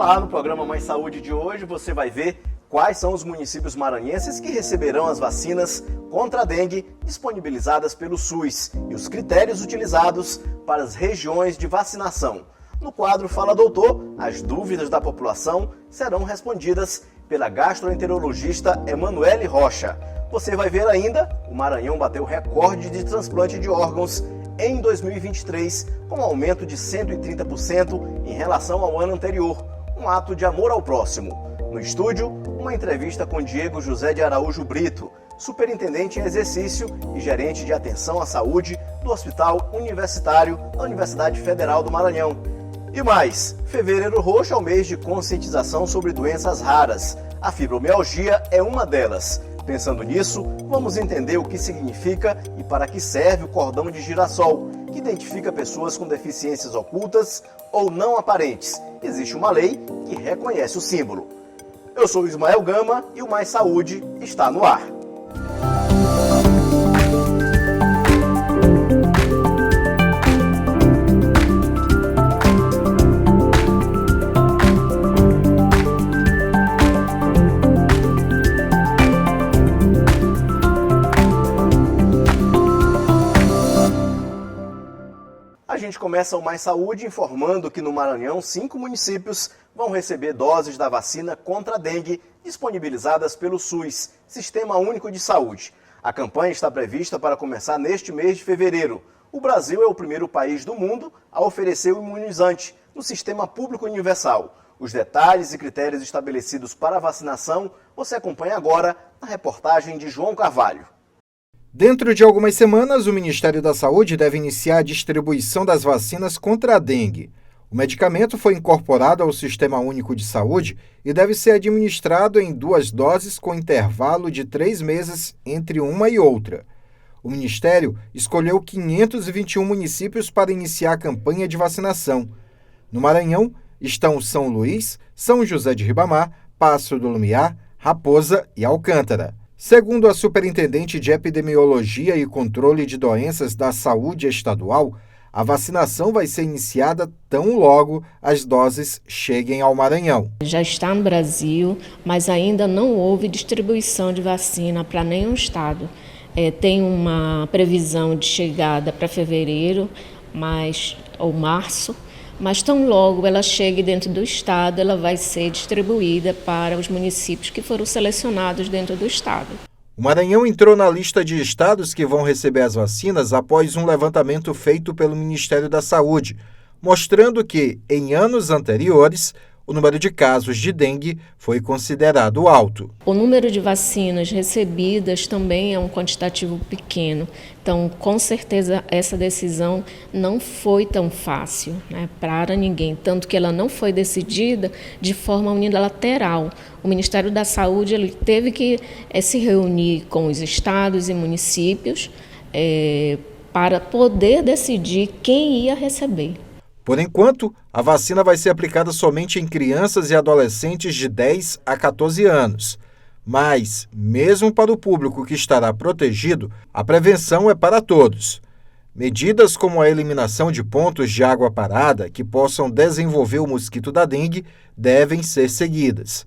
Olá, no programa Mais Saúde de hoje você vai ver quais são os municípios maranhenses que receberão as vacinas contra a dengue disponibilizadas pelo SUS e os critérios utilizados para as regiões de vacinação. No quadro Fala Doutor, as dúvidas da população serão respondidas pela gastroenterologista Emanuele Rocha. Você vai ver ainda, o Maranhão bateu recorde de transplante de órgãos em 2023, com um aumento de 130% em relação ao ano anterior, um ato de amor ao próximo. No estúdio, uma entrevista com Diego José de Araújo Brito, superintendente em exercício e gerente de atenção à saúde do Hospital Universitário da Universidade Federal do Maranhão. E mais, Fevereiro Roxo é o mês de conscientização sobre doenças raras. A fibromialgia é uma delas. Pensando nisso, vamos entender o que significa e para que serve o cordão de girassol, que identifica pessoas com deficiências ocultas ou não aparentes. Existe uma lei que reconhece o símbolo. Eu sou Ismael Gama e o Mais Saúde está no ar. A gente começa o Mais Saúde informando que no Maranhão 5 municípios vão receber doses da vacina contra a dengue disponibilizadas pelo SUS, Sistema Único de Saúde. A campanha está prevista para começar neste mês de fevereiro. O Brasil é o primeiro país do mundo a oferecer o imunizante no Sistema Público Universal. Os detalhes e critérios estabelecidos para a vacinação você acompanha agora na reportagem de João Carvalho. Dentro de algumas semanas, o Ministério da Saúde deve iniciar a distribuição das vacinas contra a dengue. O medicamento foi incorporado ao Sistema Único de Saúde e deve ser administrado em 2 doses com intervalo de 3 meses entre uma e outra. O Ministério escolheu 521 municípios para iniciar a campanha de vacinação. No Maranhão estão São Luís, São José de Ribamar, Paço do Lumiar, Raposa e Alcântara. Segundo a Superintendente de Epidemiologia e Controle de Doenças da Saúde Estadual, a vacinação vai ser iniciada tão logo as doses cheguem ao Maranhão. Já está no Brasil, mas ainda não houve distribuição de vacina para nenhum estado. Tem uma previsão de chegada para fevereiro ou março, mas tão logo ela chegue dentro do estado, ela vai ser distribuída para os municípios que foram selecionados dentro do estado. O Maranhão entrou na lista de estados que vão receber as vacinas após um levantamento feito pelo Ministério da Saúde, mostrando que, em anos anteriores, o número de casos de dengue foi considerado alto. O número de vacinas recebidas também é um quantitativo pequeno. Então, com certeza, essa decisão não foi tão fácil, para ninguém. Tanto que ela não foi decidida de forma unilateral. O Ministério da Saúde ele teve que se reunir com os estados e municípios para poder decidir quem ia receber. Por enquanto, a vacina vai ser aplicada somente em crianças e adolescentes de 10 a 14 anos. Mas, mesmo para o público que estará protegido, a prevenção é para todos. Medidas como a eliminação de pontos de água parada que possam desenvolver o mosquito da dengue devem ser seguidas.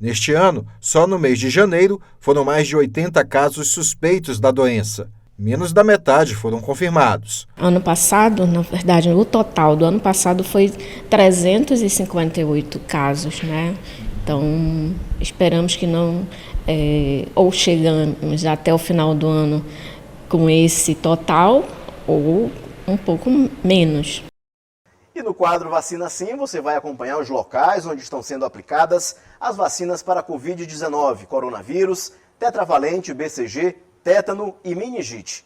Neste ano, só no mês de janeiro, foram mais de 80 casos suspeitos da doença. Menos da metade foram confirmados. Ano passado, na verdade, o total do ano passado foi 358 casos, Então, esperamos que não, ou chegamos até o final do ano com esse total, ou um pouco menos. E no quadro Vacina Sim, você vai acompanhar os locais onde estão sendo aplicadas as vacinas para Covid-19, coronavírus, tetravalente, BCG, tétano e meningite.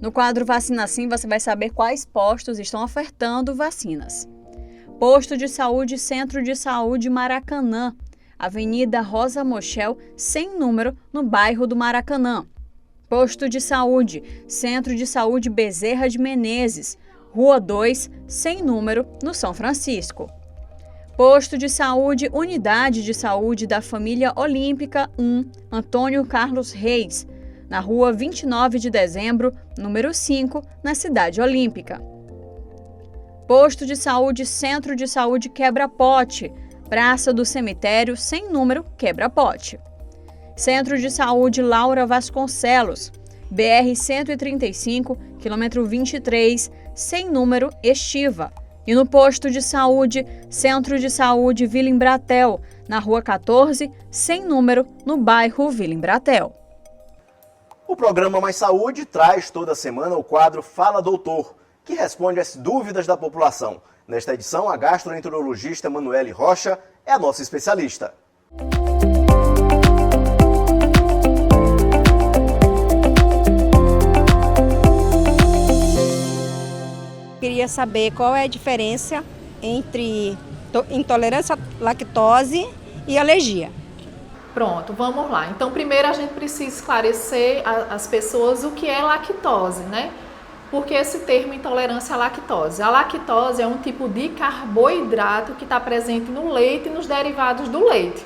No quadro Vacina Sim, você vai saber quais postos estão ofertando vacinas. Posto de Saúde Centro de Saúde Maracanã, Avenida Rosa Mochel, sem número, no bairro do Maracanã. Posto de Saúde, Centro de Saúde Bezerra de Menezes, Rua 2, sem número, no São Francisco. Posto de saúde, Unidade de Saúde da Família Olímpica 1, Antônio Carlos Reis, na rua 29 de dezembro, número 5, na Cidade Olímpica. Posto de saúde, Centro de Saúde Quebra-Pote, Praça do Cemitério, sem número, Quebra-Pote. Centro de Saúde Laura Vasconcelos, BR-135, quilômetro 23, sem número, Estiva. E no posto de saúde, Centro de Saúde Vila Embratel, na rua 14, sem número, no bairro Vila Embratel. O programa Mais Saúde traz toda semana o quadro Fala Doutor, que responde às dúvidas da população. Nesta edição, a gastroenterologista Manuele Rocha é a nossa especialista. Queria saber qual é a diferença entre intolerância à lactose e alergia. Pronto, vamos lá. Então, primeiro a gente precisa esclarecer às pessoas o que é lactose, né? Porque esse termo intolerância à lactose. A lactose é um tipo de carboidrato que está presente no leite e nos derivados do leite.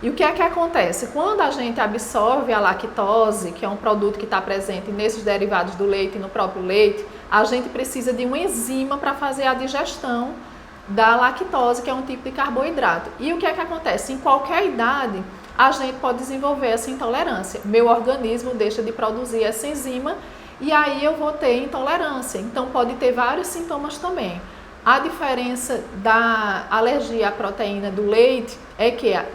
E o que é que acontece? Quando a gente absorve a lactose, que é um produto que está presente nesses derivados do leite e no próprio leite, a gente precisa de uma enzima para fazer a digestão da lactose, que é um tipo de carboidrato. E o que é que acontece? Em qualquer idade, a gente pode desenvolver essa intolerância. Meu organismo deixa de produzir essa enzima e aí eu vou ter intolerância. Então, pode ter vários sintomas também. A diferença da alergia à proteína do leite é que a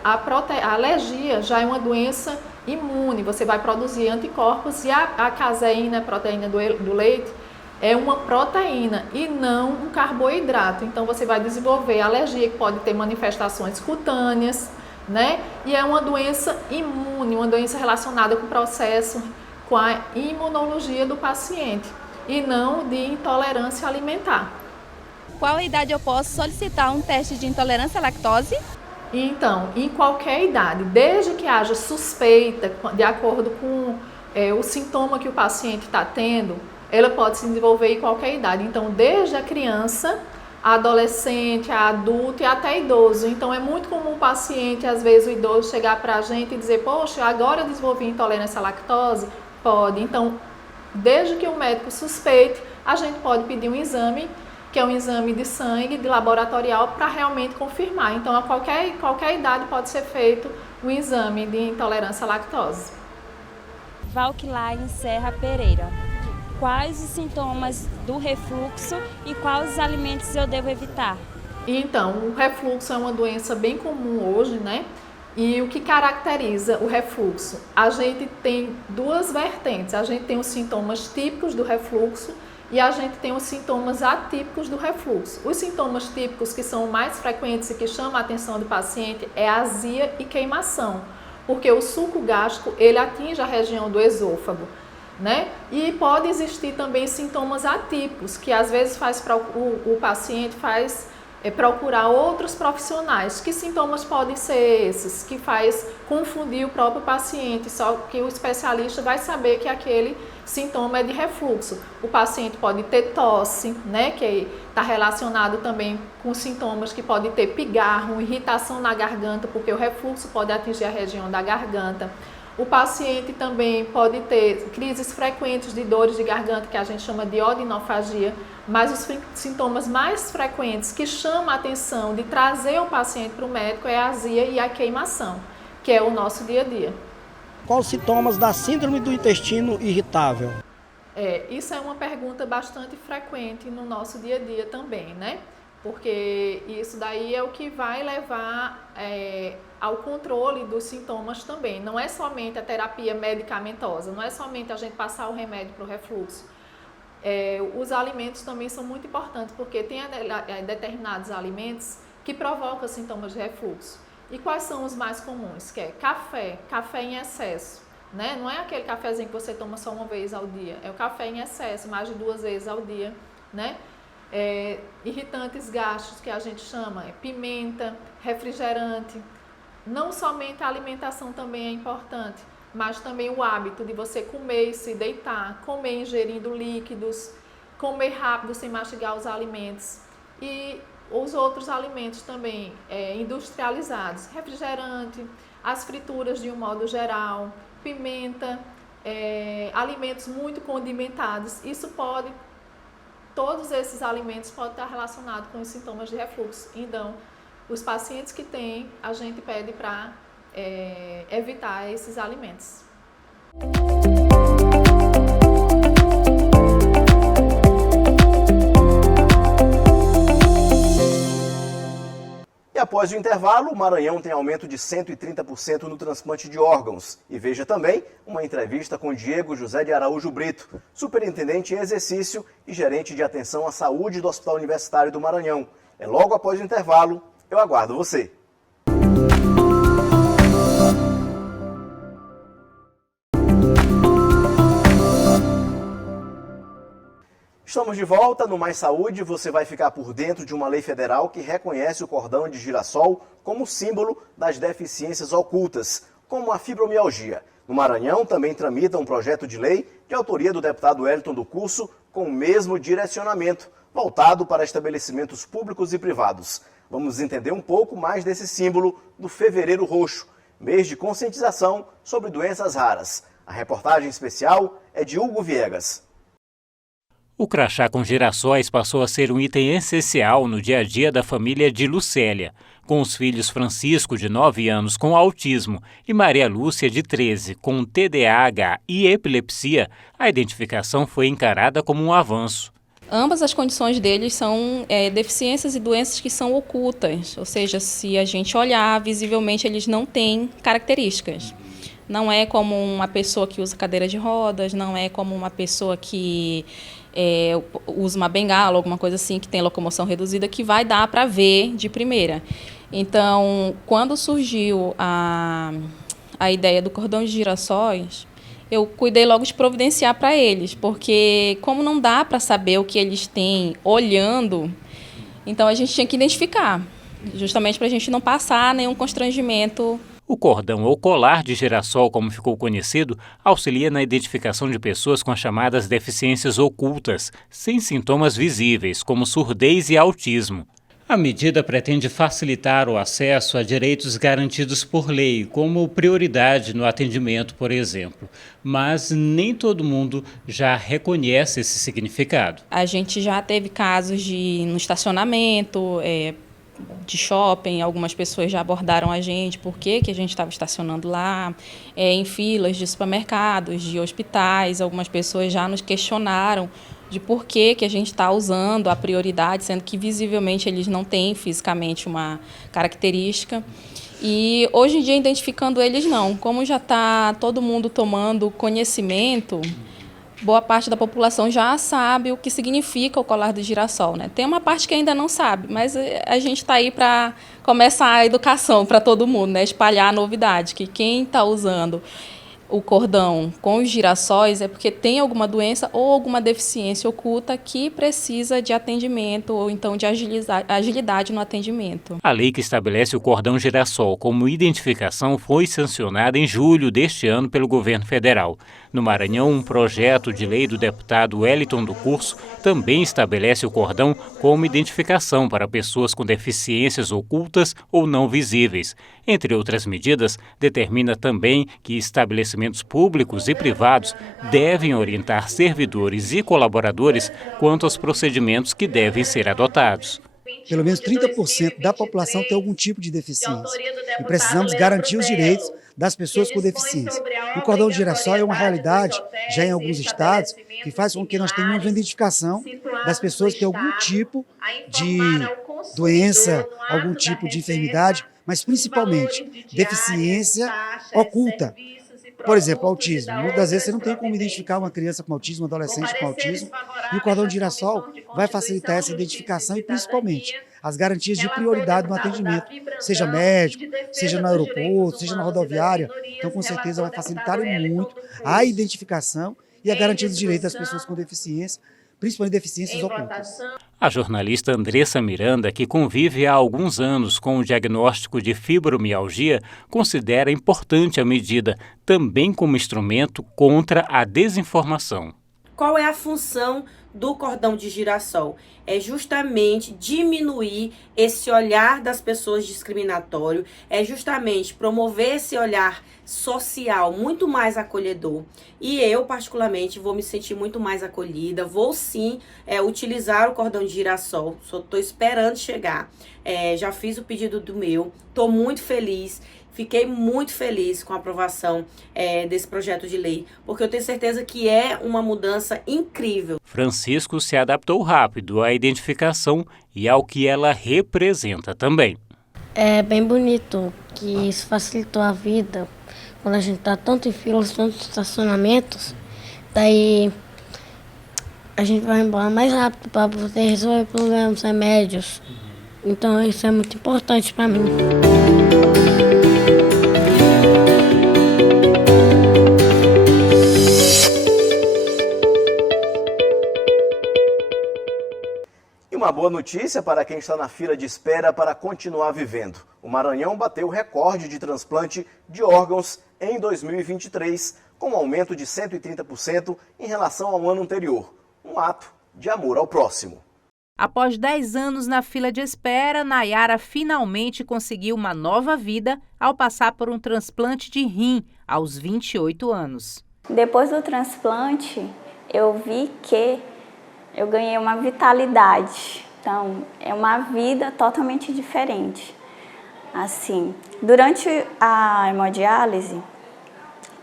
alergia já é uma doença imune, você vai produzir anticorpos, e a caseína, a proteína do leite, é uma proteína e não um carboidrato. Então você vai desenvolver alergia que pode ter manifestações cutâneas, né? E é uma doença imune, uma doença relacionada com o processo, com a imunologia do paciente e não de intolerância alimentar. Qual idade eu posso solicitar um teste de intolerância à lactose? Então, em qualquer idade, desde que haja suspeita, de acordo com o sintoma que o paciente está tendo, ela pode se desenvolver em qualquer idade. Então, desde a criança, a adolescente, a adulto e até idoso. Então, é muito comum o paciente, às vezes o idoso, chegar para a gente e dizer: poxa, agora eu desenvolvi intolerância à lactose? Pode. Então, desde que o médico suspeite, a gente pode pedir um exame, que é um exame de sangue, de laboratorial, para realmente confirmar. Então, a qualquer idade pode ser feito um exame de intolerância à lactose. Valquilaine Serra Pereira. Quais os sintomas do refluxo e quais os alimentos eu devo evitar? Então, o refluxo é uma doença bem comum hoje, né? E o que caracteriza o refluxo? A gente tem duas vertentes. A gente tem os sintomas típicos do refluxo e a gente tem os sintomas atípicos do refluxo. Os sintomas típicos, que são mais frequentes e que chamam a atenção do paciente, é azia e queimação, porque o suco gástrico, ele atinge a região do esôfago, né? E pode existir também sintomas atípicos, que às vezes o paciente faz procurar outros profissionais. Que sintomas podem ser esses? Que faz confundir o próprio paciente, só que o especialista vai saber que aquele sintoma é de refluxo. O paciente pode ter tosse, né, que está relacionado também com sintomas que pode ter pigarro, irritação na garganta, porque o refluxo pode atingir a região da garganta. O paciente também pode ter crises frequentes de dores de garganta, que a gente chama de odinofagia, mas os sintomas mais frequentes que chamam a atenção de trazer o paciente para o médico é a azia e a queimação, que é o nosso dia a dia. Quais os sintomas da síndrome do intestino irritável? Isso é uma pergunta bastante frequente no nosso dia a dia também, né? Porque isso daí é o que vai levar ao controle dos sintomas também. Não é somente a terapia medicamentosa, não é somente a gente passar o remédio para o refluxo. Os alimentos também são muito importantes, porque tem determinados alimentos que provocam sintomas de refluxo. E quais são os mais comuns? Que é café em excesso, né? Não é aquele cafezinho que você toma só uma vez ao dia, é o café em excesso, mais de 2 vezes ao dia, né? Irritantes gástricos, que a gente chama, pimenta, refrigerante. Não somente a alimentação também é importante, mas também o hábito de você comer e se deitar, comer ingerindo líquidos, comer rápido sem mastigar os alimentos. E Os outros alimentos também industrializados, refrigerante, as frituras de um modo geral, pimenta, alimentos muito condimentados. Todos esses alimentos podem estar relacionados com os sintomas de refluxo. Então, os pacientes que têm, a gente pede para evitar esses alimentos. E após o intervalo, o Maranhão tem aumento de 130% no transplante de órgãos. E veja também uma entrevista com Diego José de Araújo Brito, superintendente em exercício e gerente de atenção à saúde do Hospital Universitário do Maranhão. É logo após o intervalo, eu aguardo você. Estamos de volta no Mais Saúde. Você vai ficar por dentro de uma lei federal que reconhece o cordão de girassol como símbolo das deficiências ocultas, como a fibromialgia. No Maranhão também tramita um projeto de lei de autoria do deputado Wellington do Curso com o mesmo direcionamento, voltado para estabelecimentos públicos e privados. Vamos entender um pouco mais desse símbolo do Fevereiro Roxo, mês de conscientização sobre doenças raras. A reportagem especial é de Hugo Viegas. O crachá com girassóis passou a ser um item essencial no dia a dia da família de Lucélia, com os filhos Francisco, de 9 anos, com autismo, e Maria Lúcia, de 13, com TDAH e epilepsia. A identificação foi encarada como um avanço. Ambas as condições deles são deficiências e doenças que são ocultas, ou seja, se a gente olhar, visivelmente eles não têm características. Não é como uma pessoa que usa cadeira de rodas, não é como uma pessoa que usa uma bengala, alguma coisa assim, que tem locomoção reduzida, que vai dar para ver de primeira. Então, quando surgiu a ideia do cordão de girassóis, eu cuidei logo de providenciar para eles, porque como não dá para saber o que eles têm olhando, então a gente tinha que identificar, justamente para a gente não passar nenhum constrangimento. O cordão ou colar de girassol, como ficou conhecido, auxilia na identificação de pessoas com as chamadas deficiências ocultas, sem sintomas visíveis, como surdez e autismo. A medida pretende facilitar o acesso a direitos garantidos por lei, como prioridade no atendimento, por exemplo. Mas nem todo mundo já reconhece esse significado. A gente já teve casos no estacionamento, de shopping, algumas pessoas já abordaram a gente por que a gente estava estacionando lá, em filas de supermercados, de hospitais, algumas pessoas já nos questionaram de por que a gente está usando a prioridade, sendo que visivelmente eles não têm fisicamente uma característica. E hoje em dia, identificando eles não, como já está todo mundo tomando conhecimento, boa parte da população já sabe o que significa o colar de girassol, né? Tem uma parte que ainda não sabe, mas a gente está aí para começar a educação para todo mundo, né? Espalhar a novidade, que quem está usando o cordão com os girassóis é porque tem alguma doença ou alguma deficiência oculta que precisa de atendimento ou então de agilidade no atendimento. A lei que estabelece o cordão girassol como identificação foi sancionada em julho deste ano pelo governo federal. No Maranhão, um projeto de lei do deputado Wellington do Curso também estabelece o cordão como identificação para pessoas com deficiências ocultas ou não visíveis. Entre outras medidas, determina também que estabelecimentos públicos e privados devem orientar servidores e colaboradores quanto aos procedimentos que devem ser adotados. Pelo menos 30% da população tem algum tipo de deficiência e precisamos garantir os direitos das pessoas com deficiência. O cordão de girassol é uma realidade, já em alguns estados, que faz com que nós tenhamos uma identificação das pessoas que têm algum tipo de doença, algum tipo de enfermidade, mas principalmente deficiência oculta. Por exemplo, autismo. Muitas vezes você não tem como identificar uma criança com autismo, um adolescente com autismo, e o cordão de girassol vai facilitar essa identificação e principalmente as garantias de prioridade no atendimento, seja médico, seja no aeroporto, seja na rodoviária. Então, com certeza, vai facilitar muito a identificação e a garantia dos direitos das pessoas com deficiência, principalmente deficiências ocultas. A jornalista Andressa Miranda, que convive há alguns anos com o diagnóstico de fibromialgia, considera importante a medida, também como instrumento contra a desinformação. Qual é a função do cordão de girassol? É justamente diminuir esse olhar das pessoas discriminatório, é justamente promover esse olhar social muito mais acolhedor. E eu, particularmente, vou me sentir muito mais acolhida, vou sim utilizar o cordão de girassol, só estou esperando chegar. Já fiz o pedido do meu, estou muito feliz. Fiquei muito feliz com a aprovação desse projeto de lei, porque eu tenho certeza que é uma mudança incrível. Francisco se adaptou rápido à identificação e ao que ela representa também. É bem bonito, que isso facilitou a vida, quando a gente está tanto em filas, tantos estacionamentos, daí a gente vai embora mais rápido para poder resolver problemas, remédios. Então isso é muito importante para mim. E uma boa notícia para quem está na fila de espera para continuar vivendo. O Maranhão bateu o recorde de transplante de órgãos em 2023, com um aumento de 130% em relação ao ano anterior. Um ato de amor ao próximo. Após 10 anos na fila de espera, Nayara finalmente conseguiu uma nova vida ao passar por um transplante de rim aos 28 anos. Depois do transplante, eu vi que eu ganhei uma vitalidade. Então, é uma vida totalmente diferente. Assim, durante a hemodiálise,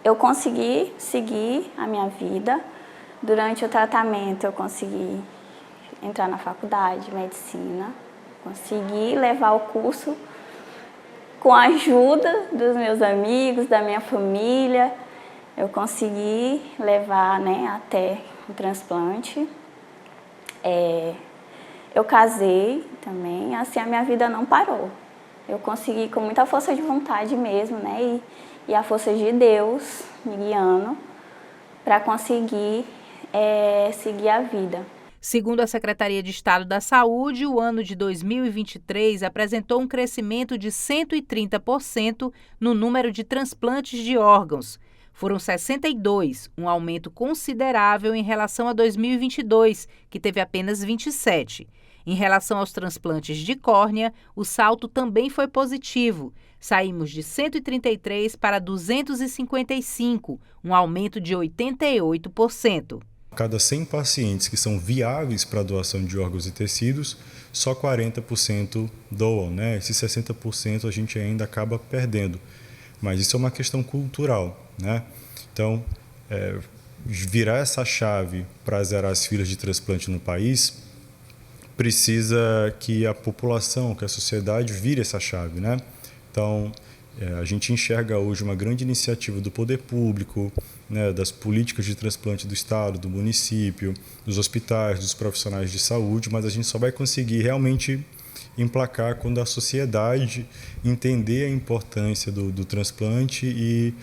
eu consegui seguir a minha vida. Durante o tratamento, eu consegui entrar na faculdade de medicina, consegui levar o curso com a ajuda dos meus amigos, da minha família. Eu consegui levar, até o transplante. Eu casei também, assim a minha vida não parou. Eu consegui com muita força de vontade mesmo, e a força de Deus me guiando para conseguir seguir a vida. Segundo a Secretaria de Estado da Saúde, o ano de 2023 apresentou um crescimento de 130% no número de transplantes de órgãos. Foram 62, um aumento considerável em relação a 2022, que teve apenas 27. Em relação aos transplantes de córnea, o salto também foi positivo. Saímos de 133 para 255, um aumento de 88%. Cada 100 pacientes que são viáveis para a doação de órgãos e tecidos, só 40% doam, Esses 60% a gente ainda acaba perdendo. Mas isso é uma questão cultural, Então, virar essa chave para zerar as filas de transplante no país, precisa que a população, que a sociedade vire essa chave, Então, a gente enxerga hoje uma grande iniciativa do poder público, das políticas de transplante do Estado, do município, dos hospitais, dos profissionais de saúde, mas a gente só vai conseguir realmente emplacar quando a sociedade entender a importância do transplante e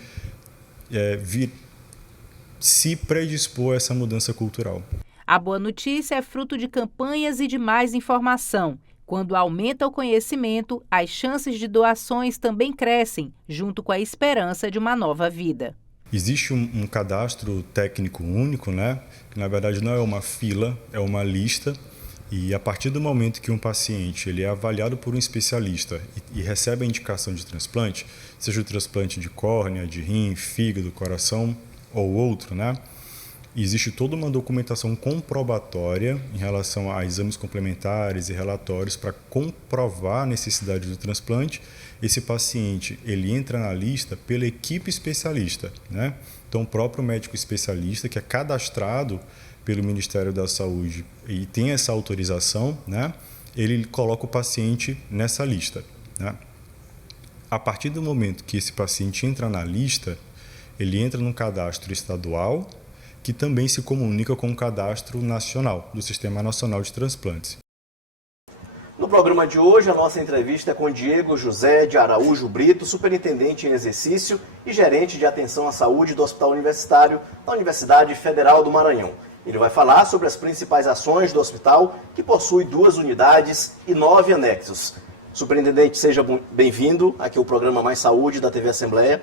se predispor a essa mudança cultural. A boa notícia é fruto de campanhas e de mais informação. Quando aumenta o conhecimento, as chances de doações também crescem, junto com a esperança de uma nova vida. Existe um cadastro técnico único, que na verdade não é uma fila, é uma lista. E a partir do momento que um paciente ele é avaliado por um especialista e recebe a indicação de transplante, seja o transplante de córnea, de rim, fígado, coração ou outro, existe toda uma documentação comprobatória em relação a exames complementares e relatórios para comprovar a necessidade do transplante. Esse paciente ele entra na lista pela equipe especialista, Então o próprio médico especialista que é cadastrado pelo Ministério da Saúde e tem essa autorização, ele coloca o paciente nessa lista. A partir do momento que esse paciente entra na lista, ele entra no cadastro estadual, que também se comunica com o cadastro nacional, do Sistema Nacional de Transplantes. No programa de hoje, a nossa entrevista é com Diego José de Araújo Brito, superintendente em exercício e gerente de atenção à saúde do Hospital Universitário da Universidade Federal do Maranhão. Ele vai falar sobre as principais ações do hospital, que possui 2 unidades e 9 anexos. Superintendente, seja bem-vindo aqui ao programa Mais Saúde da TV Assembleia.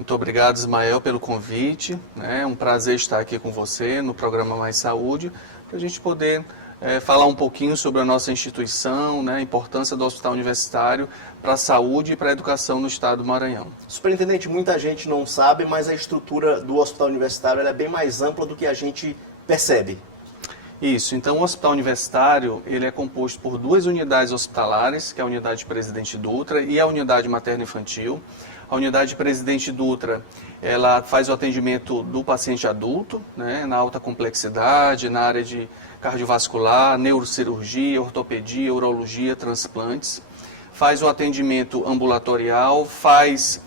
Muito obrigado, Ismael, pelo convite. É um prazer estar aqui com você no programa Mais Saúde, para a gente poder falar um pouquinho sobre a nossa instituição, né, a importância do Hospital Universitário para a saúde e para a educação no estado do Maranhão. Superintendente, muita gente não sabe, mas a estrutura do Hospital Universitário ela é bem mais ampla do que a gente percebe. Isso, então o Hospital Universitário ele é composto por 2 unidades hospitalares, que é a Unidade Presidente Dutra e a Unidade Materno-Infantil. A Unidade Presidente Dutra, ela faz o atendimento do paciente adulto, né, na alta complexidade, na área de cardiovascular, neurocirurgia, ortopedia, urologia, transplantes. Faz o atendimento ambulatorial, faz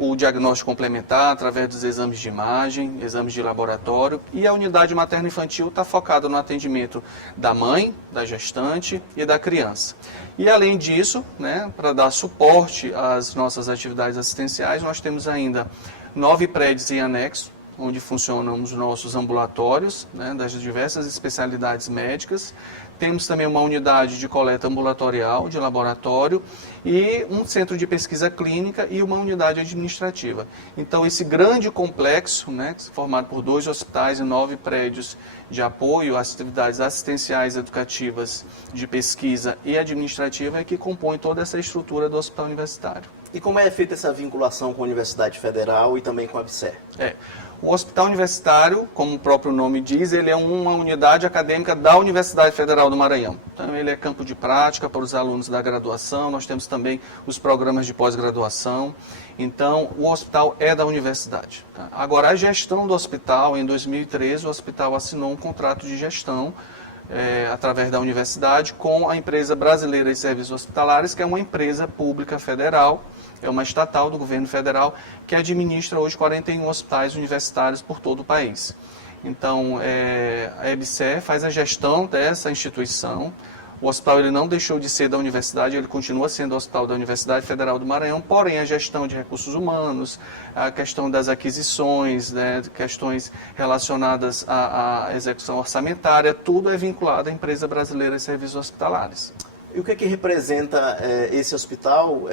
o diagnóstico complementar através dos exames de imagem, exames de laboratório, e a unidade materno-infantil está focada no atendimento da mãe, da gestante e da criança. E além disso, né, para dar suporte às nossas atividades assistenciais, nós temos ainda 9 prédios em anexo, onde funcionam os nossos ambulatórios, né, das diversas especialidades médicas. Temos também uma unidade de coleta ambulatorial, de laboratório, e um centro de pesquisa clínica e uma unidade administrativa. Então, esse grande complexo, né, formado por 2 hospitais e 9 prédios de apoio às atividades assistenciais, educativas, de pesquisa e administrativa, é que compõe toda essa estrutura do Hospital Universitário. E como é feita essa vinculação com a Universidade Federal e também com a ABSER? O Hospital Universitário, como o próprio nome diz, ele é uma unidade acadêmica da Universidade Federal do Maranhão. Então, ele é campo de prática para os alunos da graduação, nós temos também os programas de pós-graduação. Então, o hospital é da universidade. Tá? Agora, a gestão do hospital, em 2013, o hospital assinou um contrato de gestão através da universidade com a Empresa Brasileira de Serviços Hospitalares, que é uma empresa pública federal, é uma estatal do governo federal, que administra hoje 41 hospitais universitários por todo o país. Então, a EBSER faz a gestão dessa instituição. O hospital ele não deixou de ser da universidade, ele continua sendo o hospital da Universidade Federal do Maranhão, porém a gestão de recursos humanos, a questão das aquisições, né, questões relacionadas à execução orçamentária, tudo é vinculado à Empresa Brasileira de Serviços Hospitalares. E o que é que representa esse hospital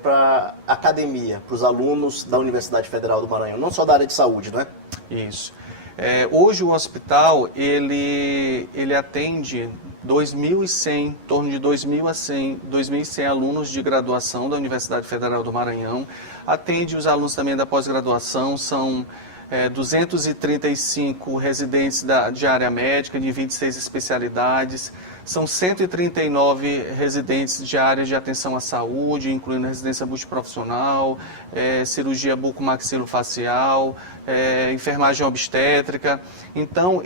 para a academia, para os alunos da Universidade Federal do Maranhão, não só da área de saúde, né? Isso. Hoje o hospital ele atende 2.100, em torno de 2.100 alunos de graduação da Universidade Federal do Maranhão. Atende os alunos também da pós-graduação, são 235 residentes de área médica, de 26 especialidades. São 139 residentes de área de atenção à saúde, incluindo residência multiprofissional, cirurgia bucomaxilofacial, enfermagem obstétrica. Então,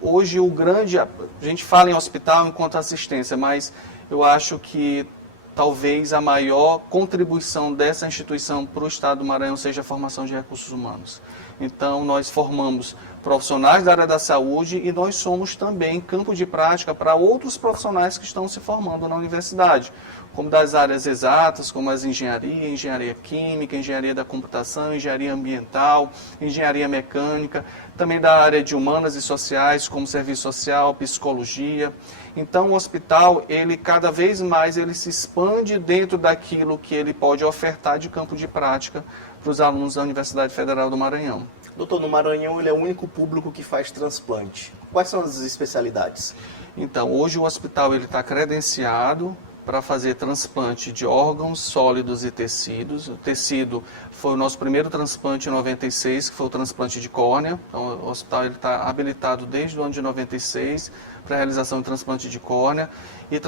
hoje a gente fala em hospital enquanto assistência, mas eu acho que talvez a maior contribuição dessa instituição para o Estado do Maranhão seja a formação de recursos humanos. Então, nós formamos profissionais da área da saúde e nós somos também campo de prática para outros profissionais que estão se formando na universidade, como das áreas exatas, como as engenharia química, engenharia da computação, engenharia ambiental, engenharia mecânica, também da área de humanas e sociais, como serviço social, psicologia. Então, o hospital, cada vez mais, ele se expande dentro daquilo que ele pode ofertar de campo de prática para os alunos da Universidade Federal do Maranhão. Doutor, no Maranhão ele é o único público que faz transplante. Quais são as especialidades? Então, hoje o hospital está credenciado para fazer transplante de órgãos, sólidos e tecidos. O tecido foi o nosso primeiro transplante em 96, que foi o transplante de córnea. Então, o hospital está habilitado desde o ano de 96 para a realização de transplante de córnea. E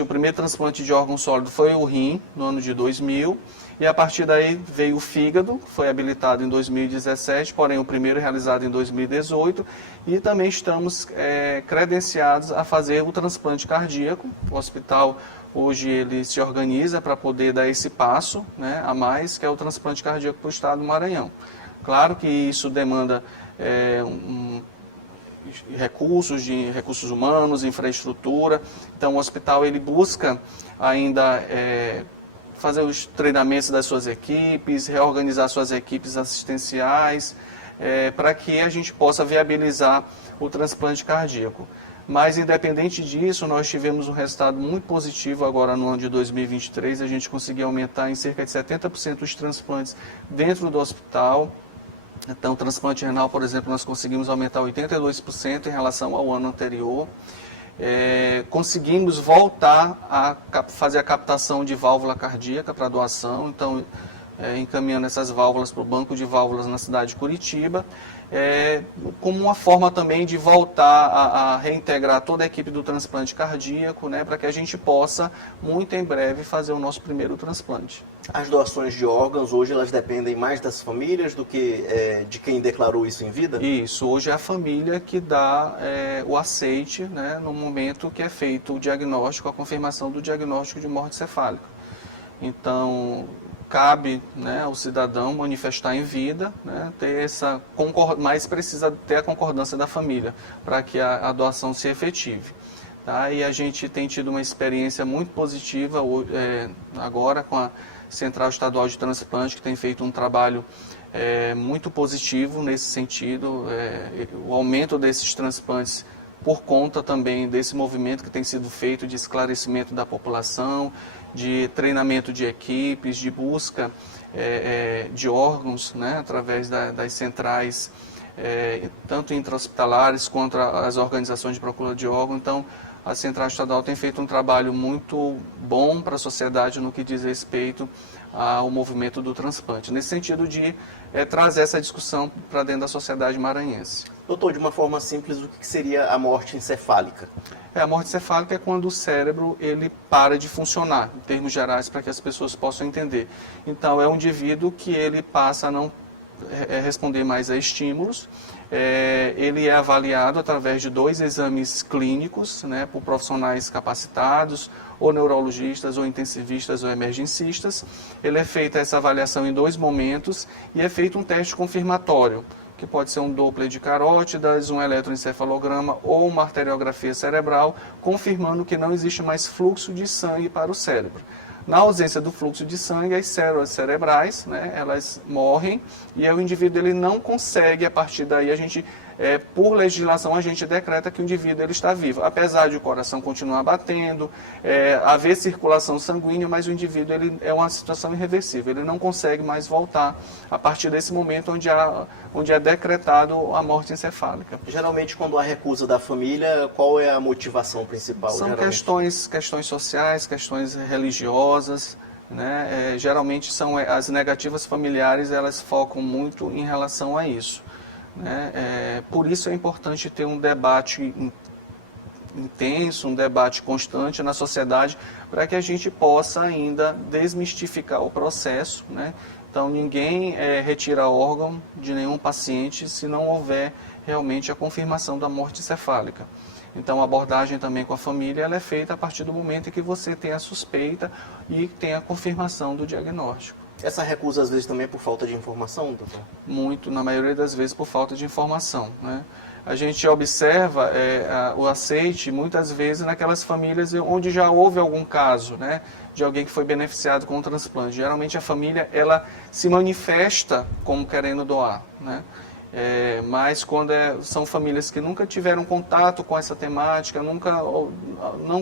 o primeiro transplante de órgão sólido foi o rim, no ano de 2000. E a partir daí veio o fígado, que foi habilitado em 2017, porém o primeiro realizado em 2018. E também estamos credenciados a fazer o transplante cardíaco. O hospital hoje ele se organiza para poder dar esse passo, né, a mais, que é o transplante cardíaco para o estado do Maranhão. Claro que isso demanda recursos humanos, infraestrutura. Então o hospital ele busca ainda fazer os treinamentos das suas equipes, reorganizar suas equipes assistenciais, para que a gente possa viabilizar o transplante cardíaco. Mas, independente disso, nós tivemos um resultado muito positivo agora no ano de 2023. A gente conseguiu aumentar em cerca de 70% os transplantes dentro do hospital. Então, o transplante renal, por exemplo, nós conseguimos aumentar 82% em relação ao ano anterior. Conseguimos voltar a fazer a captação de válvula cardíaca para doação. Então, encaminhando essas válvulas para o banco de válvulas na cidade de Curitiba, como uma forma também de voltar a reintegrar toda a equipe do transplante cardíaco, né, para que a gente possa, muito em breve, fazer o nosso primeiro transplante. As doações de órgãos hoje elas dependem mais das famílias do que de quem declarou isso em vida? Isso, hoje é a família que dá o aceite, né, no momento que é feito o diagnóstico, a confirmação do diagnóstico de morte cefálica. Então, cabe, né, ao cidadão manifestar em vida, né, ter essa mas precisa ter a concordância da família para que a doação se efetive. Tá? E a gente tem tido uma experiência muito positiva agora com a Central Estadual de Transplante, que tem feito um trabalho muito positivo nesse sentido. O aumento desses transplantes por conta também desse movimento que tem sido feito de esclarecimento da população, de treinamento de equipes, de busca de órgãos, né, através das centrais, tanto intra-hospitalares quanto as organizações de procura de órgãos. Então, a Central Estadual tem feito um trabalho muito bom para a sociedade no que diz respeito ao movimento do transplante, nesse sentido de trazer essa discussão para dentro da sociedade maranhense. Doutor, de uma forma simples, o que seria a morte encefálica? A morte cefálica é quando o cérebro ele para de funcionar, em termos gerais, para que as pessoas possam entender. Então, é um indivíduo que ele passa a não responder mais a estímulos. Ele é avaliado através de 2 exames clínicos, né, por profissionais capacitados, ou neurologistas, ou intensivistas, ou emergencistas. Ele é feita essa avaliação em 2 momentos e é feito um teste confirmatório, que pode ser um Doppler de carótidas, um eletroencefalograma ou uma arteriografia cerebral, confirmando que não existe mais fluxo de sangue para o cérebro. Na ausência do fluxo de sangue, as células cerebrais, né, elas morrem e o indivíduo ele não consegue, a partir daí, por legislação, a gente decreta que o indivíduo ele está vivo. Apesar de o coração continuar batendo, haver circulação sanguínea, mas o indivíduo ele é uma situação irreversível, ele não consegue mais voltar a partir desse momento onde é decretado a morte encefálica. Geralmente, quando há recusa da família, qual é a motivação principal? São questões sociais, questões religiosas, né? Geralmente são as negativas familiares, elas focam muito em relação a isso. Por isso é importante ter um debate intenso, um debate constante na sociedade, para que a gente possa ainda desmistificar o processo, né? Então, ninguém retira órgão de nenhum paciente se não houver realmente a confirmação da morte cefálica. Então, a abordagem também com a família ela é feita a partir do momento em que você tem a suspeita e tem a confirmação do diagnóstico. Essa recusa, às vezes, também é por falta de informação, doutor? Muito, na maioria das vezes, por falta de informação, né? A gente observa o aceite, muitas vezes, naquelas famílias onde já houve algum caso, né, de alguém que foi beneficiado com o transplante. Geralmente, a família ela se manifesta como querendo doar, né? Mas quando são famílias que nunca tiveram contato com essa temática, nunca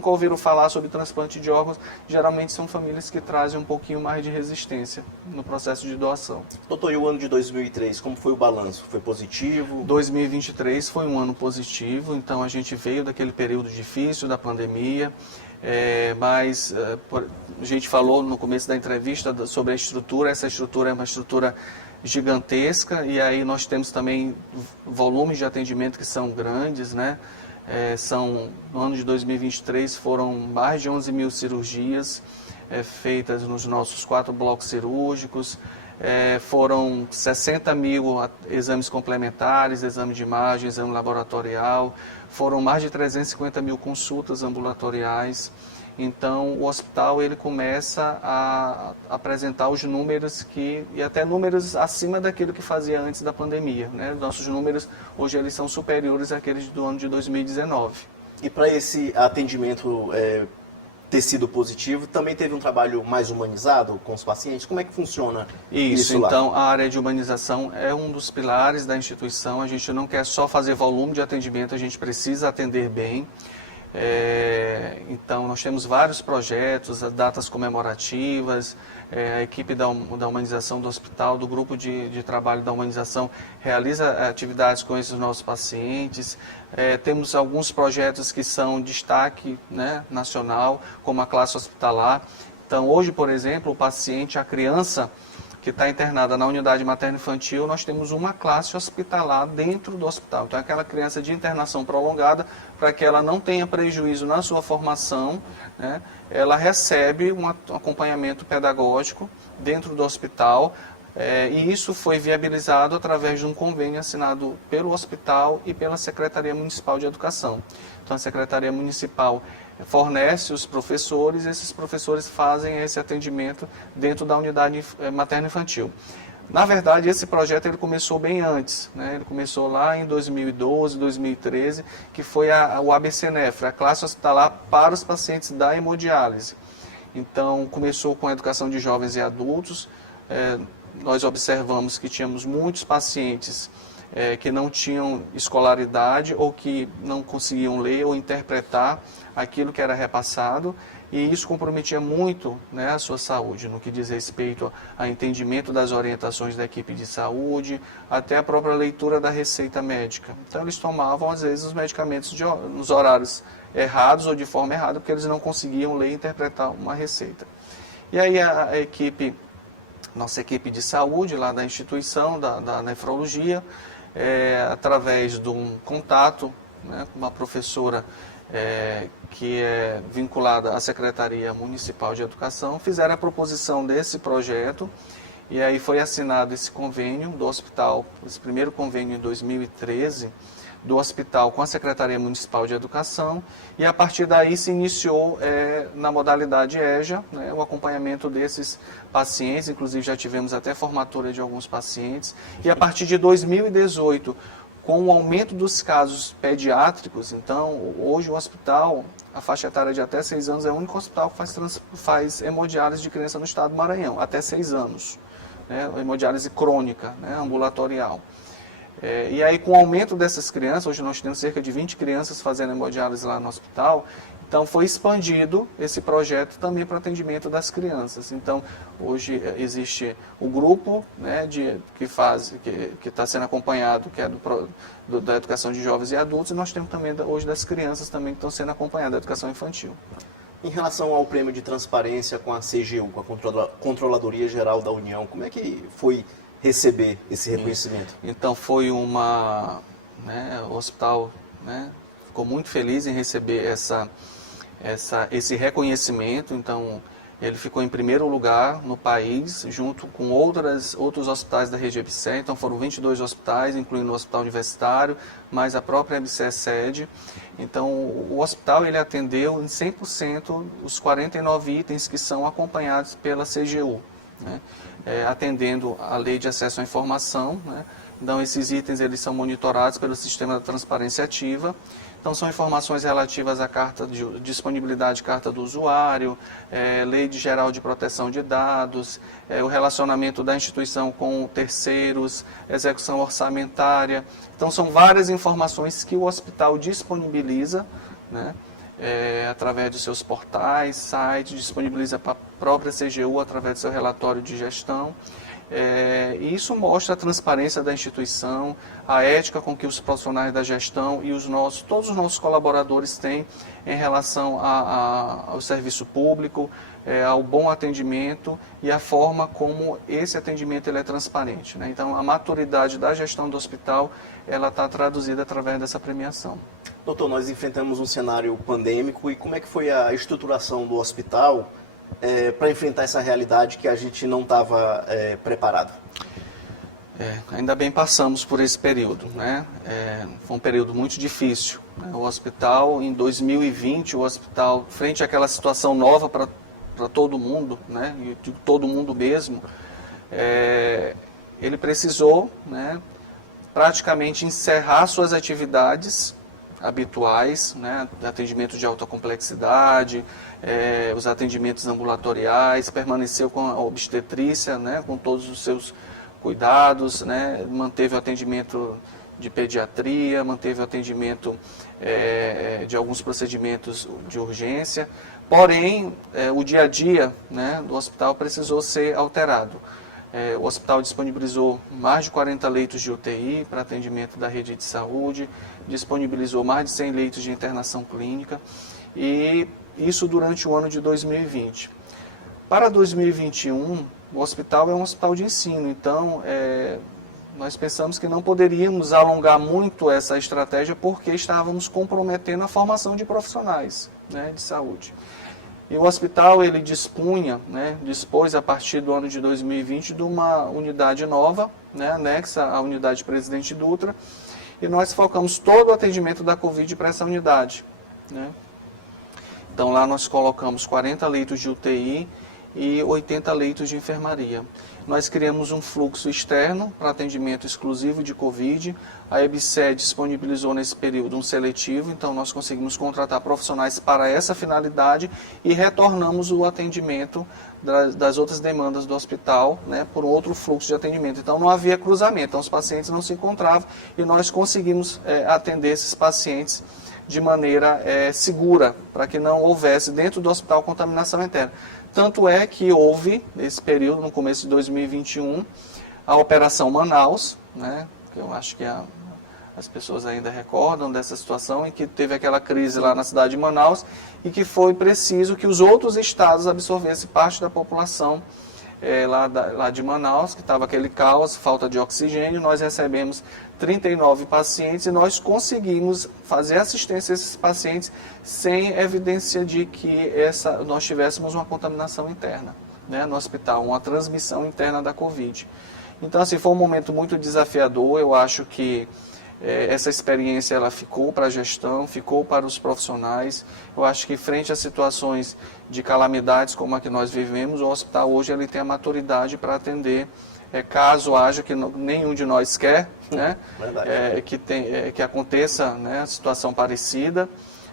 ouviram falar sobre transplante de órgãos, geralmente são famílias que trazem um pouquinho mais de resistência no processo de doação. Doutor, e o ano de 2003, como foi o balanço? Foi positivo? 2023 foi um ano positivo, então a gente veio daquele período difícil da pandemia, mas a gente falou no começo da entrevista sobre a estrutura. Essa estrutura é uma estrutura gigantesca e aí nós temos também volumes de atendimento que são grandes, né? No ano de 2023 foram mais de 11 mil cirurgias feitas nos nossos 4 blocos cirúrgicos, foram 60 mil exames complementares, exame de imagem, exame laboratorial, foram mais de 350 mil consultas ambulatoriais. Então, o hospital ele começa a apresentar os números e até números acima daquilo que fazia antes da pandemia, né? Nossos números, hoje, eles são superiores àqueles do ano de 2019. E para esse atendimento ter sido positivo, também teve um trabalho mais humanizado com os pacientes? Como é que funciona isso lá? Então, a área de humanização é um dos pilares da instituição. A gente não quer só fazer volume de atendimento, a gente precisa atender bem. Então, nós temos vários projetos, datas comemorativas, a equipe da humanização do hospital, do grupo de trabalho da humanização, realiza atividades com esses nossos pacientes. Temos alguns projetos que são destaque, né, nacional, como a classe hospitalar. Então, hoje, por exemplo, o paciente, a criança que está internada na unidade materno-infantil, nós temos uma classe hospitalar dentro do hospital. Então, aquela criança de internação prolongada, para que ela não tenha prejuízo na sua formação, né, ela recebe um acompanhamento pedagógico dentro do hospital, e isso foi viabilizado através de um convênio assinado pelo hospital e pela Secretaria Municipal de Educação. Então, a Secretaria Municipal fornece os professores, e esses professores fazem esse atendimento dentro da unidade materno-infantil. Na verdade, esse projeto ele começou bem antes, né? Ele começou lá em 2012, 2013, que foi o ABCNEF, a classe hospitalar para os pacientes da hemodiálise. Então, começou com a educação de jovens e adultos. Nós observamos que tínhamos muitos pacientes que não tinham escolaridade ou que não conseguiam ler ou interpretar aquilo que era repassado, e isso comprometia muito, né, a sua saúde, no que diz respeito a entendimento das orientações da equipe de saúde, até a própria leitura da receita médica. Então, eles tomavam, às vezes, os medicamentos nos horários errados ou de forma errada, porque eles não conseguiam ler e interpretar uma receita. E aí nossa equipe de saúde, lá da instituição, da nefrologia, através de um contato, né, com uma professora que é vinculada à Secretaria Municipal de Educação, fizeram a proposição desse projeto, e aí foi assinado esse convênio do hospital, esse primeiro convênio em 2013, do hospital com a Secretaria Municipal de Educação, e a partir daí se iniciou na modalidade EJA, né, o acompanhamento desses pacientes, inclusive já tivemos até formatura de alguns pacientes, e a partir de 2018, com o aumento dos casos pediátricos, então hoje o hospital, a faixa etária de até 6 anos, é o único hospital que faz hemodiálise de criança no estado do Maranhão, até 6 anos, né, hemodiálise crônica, né, ambulatorial. E aí, com o aumento dessas crianças, hoje nós temos cerca de 20 crianças fazendo hemodiálise lá no hospital, então foi expandido esse projeto também para atendimento das crianças. Então, hoje existe o grupo, né, que está sendo acompanhado, que é da educação de jovens e adultos, e nós temos também hoje das crianças também que estão sendo acompanhadas da educação infantil. Em relação ao prêmio de transparência com a CGU, com a Controladoria Geral da União, como é que foi receber esse reconhecimento? Então foi o hospital, né, ficou muito feliz em receber esse reconhecimento. Então ele ficou em primeiro lugar no país, junto com outros hospitais da rede EBSER. Então foram 22 hospitais, incluindo o hospital universitário, mais a própria EBSER sede. Então o hospital ele atendeu em 100% os 49 itens que são acompanhados pela CGU, né? Atendendo a Lei de Acesso à Informação, né? Então esses itens eles são monitorados pelo Sistema da Transparência Ativa. Então são informações relativas à carta de disponibilidade de carta do usuário, Lei Geral de Proteção de Dados, o relacionamento da instituição com terceiros, execução orçamentária. Então são várias informações que o hospital disponibiliza, né? Através dos seus portais, sites, disponibiliza para a própria CGU através do seu relatório de gestão. E isso mostra a transparência da instituição, a ética com que os profissionais da gestão e todos os nossos colaboradores têm em relação ao serviço público, ao bom atendimento e a forma como esse atendimento ele é transparente, né? Então, a maturidade da gestão do hospital ela está traduzida através dessa premiação. Doutor, nós enfrentamos um cenário pandêmico, e como é que foi a estruturação do hospital para enfrentar essa realidade que a gente não estava preparado? Ainda bem passamos por esse período, né? Foi um período muito difícil, né? O hospital, em 2020, frente àquela situação nova para todo mundo, né? E de todo mundo mesmo, ele precisou, né, praticamente encerrar suas atividades, habituais, né, atendimento de alta complexidade, os atendimentos ambulatoriais, permaneceu com a obstetrícia, né, com todos os seus cuidados, né, manteve o atendimento de pediatria, manteve o atendimento de alguns procedimentos de urgência, porém o dia a dia, né, do hospital precisou ser alterado. O hospital disponibilizou mais de 40 leitos de UTI para atendimento da rede de saúde, disponibilizou mais de 100 leitos de internação clínica, e isso durante o ano de 2020. Para 2021, o hospital é um hospital de ensino, então nós pensamos que não poderíamos alongar muito essa estratégia porque estávamos comprometendo a formação de profissionais, né, de saúde. E o hospital ele dispôs a partir do ano de 2020 de uma unidade nova, né, anexa à unidade Presidente Dutra, e nós focamos todo o atendimento da Covid para essa unidade, né. Então lá nós colocamos 40 leitos de UTI e 80 leitos de enfermaria. Nós criamos um fluxo externo para atendimento exclusivo de Covid. A EBSER disponibilizou nesse período um seletivo, então nós conseguimos contratar profissionais para essa finalidade e retornamos o atendimento das outras demandas do hospital, né, por outro fluxo de atendimento. Então não havia cruzamento, então os pacientes não se encontravam e nós conseguimos atender esses pacientes de maneira segura, para que não houvesse dentro do hospital contaminação interna. Tanto é que houve, nesse período, no começo de 2021, a Operação Manaus, né, que eu acho que as pessoas ainda recordam dessa situação, em que teve aquela crise lá na cidade de Manaus e que foi preciso que os outros estados absorvessem parte da população lá de Manaus, que estava aquele caos, falta de oxigênio. Nós recebemos 39 pacientes e nós conseguimos fazer assistência a esses pacientes sem evidência de que nós tivéssemos uma contaminação interna, né, no hospital, uma transmissão interna da Covid. Então, assim, foi um momento muito desafiador. Eu acho que essa experiência ela ficou para a gestão, ficou para os profissionais. Eu acho que frente a situações de calamidades como a que nós vivemos, o hospital hoje ele tem a maturidade para atender caso haja, que nenhum de nós quer, né, que aconteça, né, situação parecida,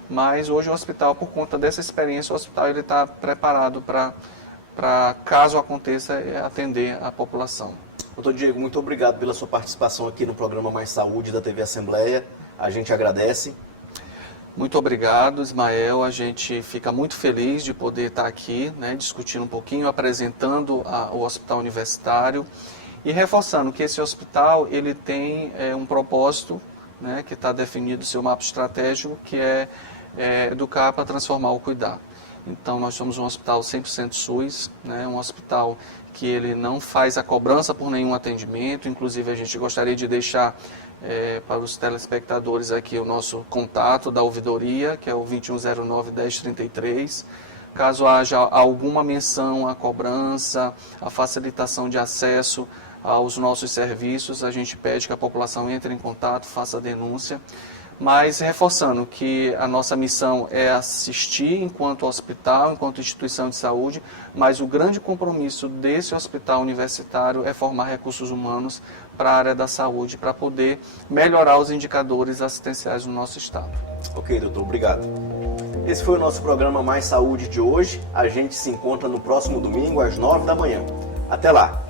mas hoje o hospital, por conta dessa experiência, o hospital está preparado para, caso aconteça, atender a população. Doutor Diego, muito obrigado pela sua participação aqui no programa Mais Saúde da TV Assembleia. A gente agradece. Muito obrigado, Ismael. A gente fica muito feliz de poder estar aqui, né, discutindo um pouquinho, apresentando o Hospital Universitário e reforçando que esse hospital ele tem um propósito, né, que está definido no seu mapa estratégico, que é educar para transformar ou cuidar. Então, nós somos um hospital 100% SUS, né, um hospital que ele não faz a cobrança por nenhum atendimento. Inclusive, a gente gostaria de deixar para os telespectadores aqui o nosso contato da ouvidoria, que é o 2109-1033. Caso haja alguma menção à cobrança, à facilitação de acesso aos nossos serviços, a gente pede que a população entre em contato, faça a denúncia. Mas reforçando que a nossa missão é assistir enquanto hospital, enquanto instituição de saúde, mas o grande compromisso desse hospital universitário é formar recursos humanos para a área da saúde, para poder melhorar os indicadores assistenciais no nosso estado. Ok, doutor, obrigado. Esse foi o nosso programa Mais Saúde de hoje. A gente se encontra no próximo domingo às 9 da manhã. Até lá!